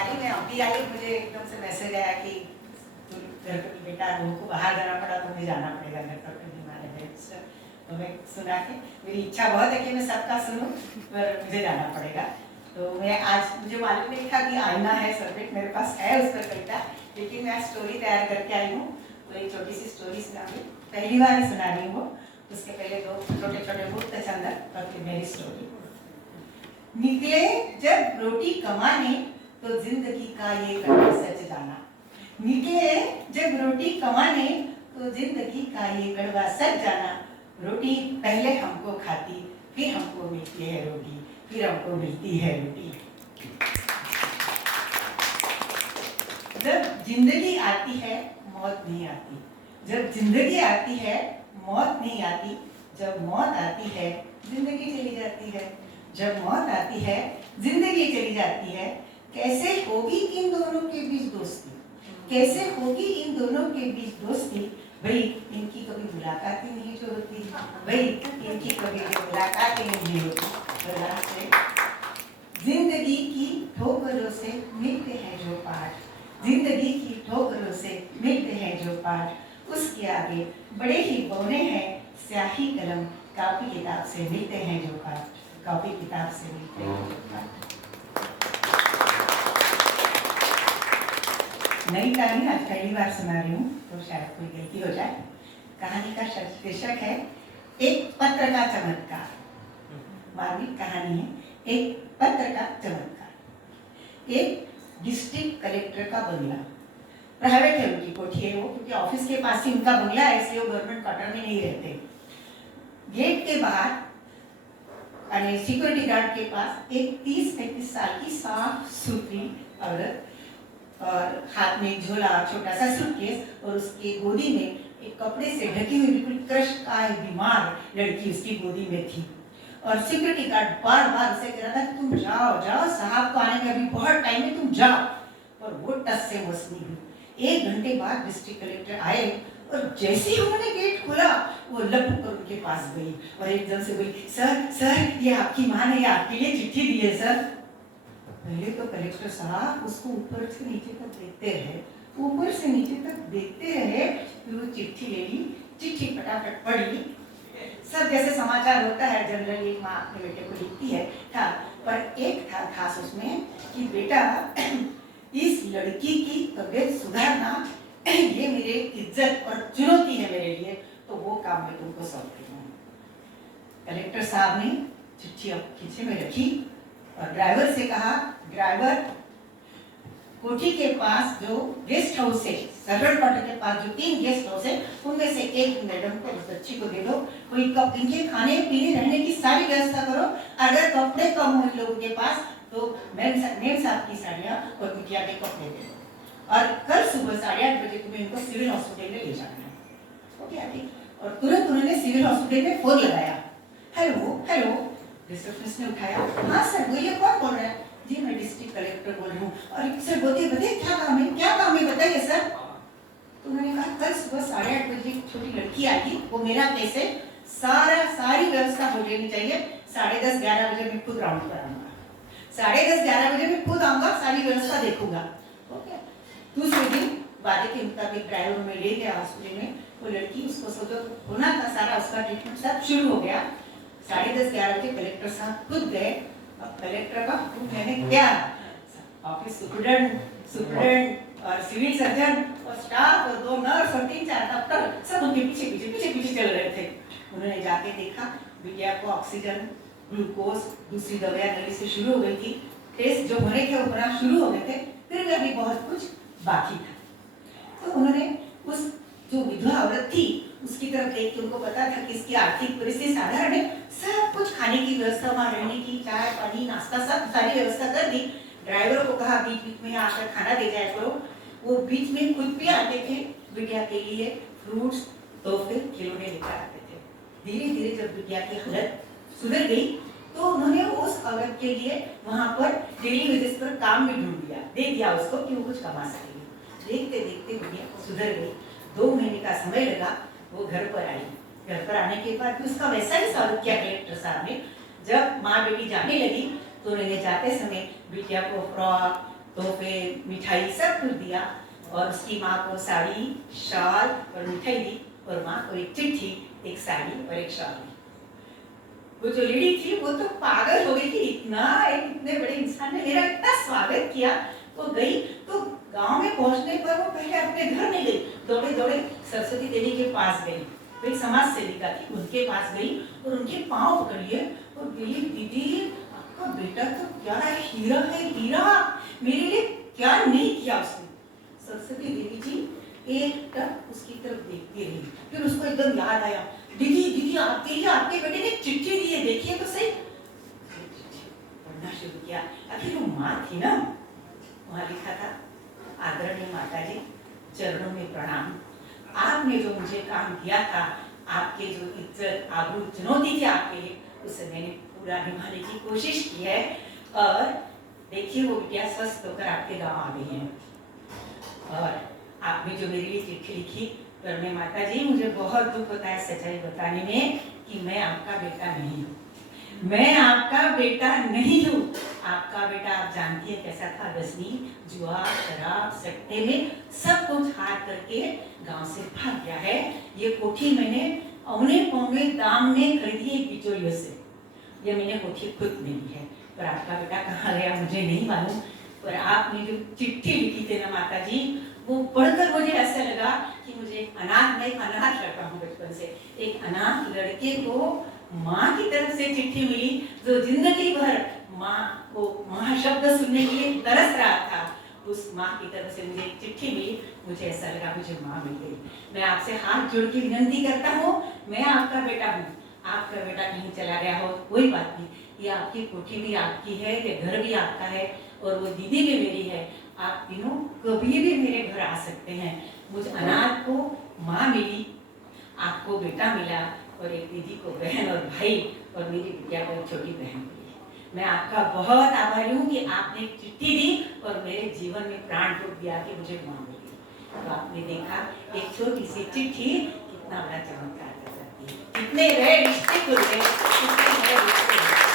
माली में अभी आई, मुझे एकदम से मैसेज आया कि घर पर बेटा बहू को बाहर जाना पड़ा तो मुझे जाना पड़ेगा घर पर बीमार है। तो मैं सुना के मेरी इच्छा बहुत है कि मैं सबका सुनूं, पर मुझे जाना पड़ेगा। तो मैं आज, मुझे मालूम नहीं था कि आईना है सब्जेक्ट मेरे पास है उस पर कविता, लेकिन मैं स्टोरी तैयार करके आई हूँ। तो एक छोटी सी स्टोरी सुनाऊंगी, पहली बार ही सुना रही हूँ। उसके पहले दो छोटे छोटे मुक्त चंदन और फिर मेरी स्टोरी। निकले जब रोटी कमाने तो जिंदगी का ये कड़वा सच जाना। निकले जब रोटी कमाने तो जिंदगी का ये कड़वा सच जाना। रोटी पहले हमको खाती, फिर हमको मिलती है रोटी, फिर हमको मिलती है रोटी। जब जिंदगी आती है मौत नहीं आती, जब जिंदगी आती है मौत नहीं आती, जब मौत आती है जिंदगी चली जाती है, जब मौत आती है जिंदगी चली जाती है। कैसे होगी इन दोनों के बीच दोस्ती, कैसे होगी इन दोनों के बीच दोस्ती। भाई इनकी कभी मुलाकात ही नहीं जो होती, भाई इनकी कभी मुलाकात ही नहीं होती। जिंदगी की ठोकरों से मिलते हैं जो पाठ, जिंदगी की ठोकरों से मिलते हैं जो पाठ। उसके आगे बड़े ही बौने हैं स्याही कलम, कॉपी किताब से मिलते हैं जो पाठ, कॉपी किताब से मिलते हैं जो पाठ। नई कहानी आज पहली बार सुना रही हूँ तो शायद कोई गलती हो जाए। कहानी का शीर्षक है एक पत्र का चमत्कार। मार्मिक कहानी है, एक पत्र का चमत्कार। एक डिस्ट्रिक्ट कलेक्टर का बंगला, प्राइवेट है उनकी कोठी है वो, क्योंकि ऑफिस के पास ही उनका बंगला है, इसलिए वो गवर्नमेंट क्वार्टर में नहीं रहते। गेट के बाहर सिक्योरिटी गार्ड के पास एक 30-35 साल की साफ सुथरी औरत, और हाथ में झोला, छोटा सा सूटकेस, और उसके गोदी में एक कपड़े से ढकी हुई बिल्कुल क्रश का बीमार लड़की उसकी गोदी में थी। और सिक्योरिटी गार्ड बार बार उसे कह रहा था तुम जाओ जाओ, साहब को आने में अभी बहुत टाइम है, तुम जाओ। और वो टस से मस नहीं हुई। 1 घंटे बाद डिस्ट्रिक्ट कलेक्टर आए और जैसे ही उन्होंने गेट खोला वो लपक कर उनके पास गई और एकदम से बोली, सर सर ये आपकी माँ ने आपके लिए चिट्ठी दी है सर। पहले तो कलेक्टर साहब उसको ऊपर से नीचे तक देखते रहे, ऊपर से नीचे तक देखते रहे, फिर वो चिट्ठी ले ली, चिट्ठी फटाफट पढ़ ली। सब जैसे समाचार होता है जनरली माँ अपने बेटे को लिखती है था, पर एक था खास उसमें कि बेटा इस लड़की की तबीयत सुधारना ये मेरे इज्जत और चुनौती है मेरे लिए, तो वो काम मैं तुमको सौंपती हूँ। कलेक्टर साहब ने चिट्ठी खींचे में रखी और ड्राइवर से कहा, ड्राइवर कोठी के पास जो गेस्ट हाउस है, सर्वेंट क्वार्टर के पास जो 3 गेस्ट हाउस है, उनमें से एक मैडम को, उस बच्ची को दे दो, कोई कप इनके खाने पीने रहने की सारी व्यवस्था करो। अगर कपड़े कम हो इन लोगों के पास तो मेम साहब की साड़ियाँ और बिटिया के कपड़े दे दो, और कल सुबह 8:30 बजे तुम्हें इनको सिविल हॉस्पिटल में ले जाना है। ओके ठीक। और तुरंत उन्होंने सिविल हॉस्पिटल में फोन लगाया। हेलो हेलो, रिसेप्शनिस्ट ने उठाया, हाँ सर बोलिए, कौन बोल रहा है? जी मैं डिस्ट्रिक्ट कलेक्टर बोल रही हूँ। और सर बताइए क्या काम है, क्या काम है बताइए सर। तो उन्होंने कहा कल सुबह 8:30 बजे छोटी लड़की आई, वो मेरा केस है, सारी व्यवस्था हो जानी चाहिए। 10:30-11 बजे मैं खुद राउंड पर आऊंगा, 10:30-11 बजे मैं खुद आऊंगा, सारी व्यवस्था देखूंगा। ओके। दूसरे दिन वादे के मुताबिक ड्राइवर में ले गया हॉस्पिटल में, वो लड़की, उसको सोचो होना था सारा, उसका ट्रीटमेंट सब शुरू हो गया। 10:30-11 बजे कलेक्टर साहब खुद गए। अब कलेक्टर का हुक्म मैंने क्या, ऑफिस सुपरिटेंडेंट और सिविल सर्जन और स्टाफ और 2 नर्स और 3-4 डॉक्टर सब उनके पीछे चल रहे थे। उन्होंने जाके देखा बिटिया को ऑक्सीजन, ग्लूकोज, दूसरी दवाइयाँ नली से शुरू हो गई थी, टेस्ट जो होने थे वो होना शुरू हो गए थे, फिर भी अभी बहुत कुछ बाकी था। तो उन्होंने उस जो विधवा औरत थी उसकी तरफ देख के उनको पता था कि इसकी आर्थिक परिस्थिति साधारण है, सब कुछ खाने की व्यवस्था, वहाँ रहने की, चाय पानी नाश्ता सब सारी व्यवस्था कर दी। ड्राइवर को कहा बीच बीच में आकर खाना दे जाए करो। वो बीच में खुद भी आते थे, बिटिया के लिए फ्रूट्स, तोहफे, खिलौने लेकर आते थे। धीरे धीरे जब बिटिया की हालत सुधर गई तो उन्होंने उस औरत के लिए वहाँ पर डेली बेसिस पर काम भी ढूंढ दिया, दे दिया उसको कि वो कुछ कमा सकेगी। देखते देखते बिटिया सुधर गई। 2 महीने का समय लगा, वो घर पर आई। घर पर आने के बाद भी उसका वैसा ही स्वागत किया कलेक्टर साहब ने। जब माँ बेटी जाने लगी तो उन्होंने जाते समय बिटिया को फ्रॉक, तोहफे, मिठाई सब कुछ दिया और उसकी माँ को साड़ी, शॉल और मिठाई दी और माँ को एक चिट्ठी, एक साड़ी और एक शॉल दी। वो जो लेडी थी वो तो पागल हो गई कि इतने बड़े इंसान ने मेरा इतना स्वागत किया। वो गई तो गांव में पहुंचने पर वो पहले अपने घर में गई, दौड़े दौड़े सरस्वती देवी के पास गई। वो एक समाज सेविका थी, उनके पास गई और उनके पांव पकड़ लिए और बोली, दीदी आपका बेटा तो क्या हीरा है, हीरा, मेरे लिए क्या नहीं किया उसने। सरस्वती देवी जी एक टक उसकी तरफ देखती रही, फिर उसको एकदम याद आया, दीदी दीदी आपके लिए आपके बेटे ने चिट्ठी दी है, देखिए तो सही। पढ़ना शुरू किया। आखिर वो माँ थी ना, वहां लिखा था, आदरणीय माता जी, चरणों में प्रणाम। आपने जो मुझे काम दिया था, आपके जो इज्जत आबरू चुनौती थी आपके लिए, उसे मैंने पूरा निभाने की कोशिश की है और देखिए वो बिटिया स्वस्थ होकर आपके गांव आ गई है। और आपने जो मेरे लिए चिट्ठी लिखी, पर मैं माता जी, मुझे बहुत दुख होता है सच्चाई बताने में कि मैं आपका बेटा नहीं हूँ, मैं आपका बेटा नहीं हूँ। आपका बेटा आप जानती है कैसा था, गजनी, जुआ, शराब, सट्टे में सब कुछ हार करके गांव से भाग गया है। ये कोठी मैंने औने पौने दाम में खरीदी एक बिचौलियों से, ये मैंने कोठी खुद में ली है। पर आपका बेटा कहाँ गया मुझे नहीं मालूम। पर आपने जो चिट्ठी लिखी थी ना माता जी, वो पढ़कर मुझे ऐसा लगा कि मुझे मैं एक अनाथ लड़का हूँ बचपन से, एक अनाथ लड़के को माँ की तरफ से चिट्ठी मिली, जो जिंदगी भर माँ को माँ शब्द सुनने के लिए तरस रहा था। उस माँ की तरफ से मुझे एक चिट्ठी मिली, मुझे ऐसा लगा मुझे माँ मिल गई। मैं आपसे हाथ जोड़ के विनंती करता हूँ, मैं आपका बेटा हूँ, आपका बेटा कहीं चला गया हो कोई बात नहीं, ये आपकी कोठी भी आपकी है, ये घर भी आपका है और वो दीदी भी मेरी है। आप तीनों कभी भी मेरे घर आ सकते हैं। मुझ अनाथ को माँ मिली, आपको बेटा मिला और एक दीदी को बहन और भाई और मेरी बिटिया को एक छोटी बहन मिली। मैं आपका बहुत आभारी हूँ कि आपने चिट्ठी दी और मेरे जीवन में प्राण फूंक दिया कि मुझे माँ मिली। तो आपने देखा एक छोटी सी चिट्ठी कितना बड़ा चमत्कार कर सकती है, कितने नए रिश्ते खुल गए, कितने नए रिश्ते।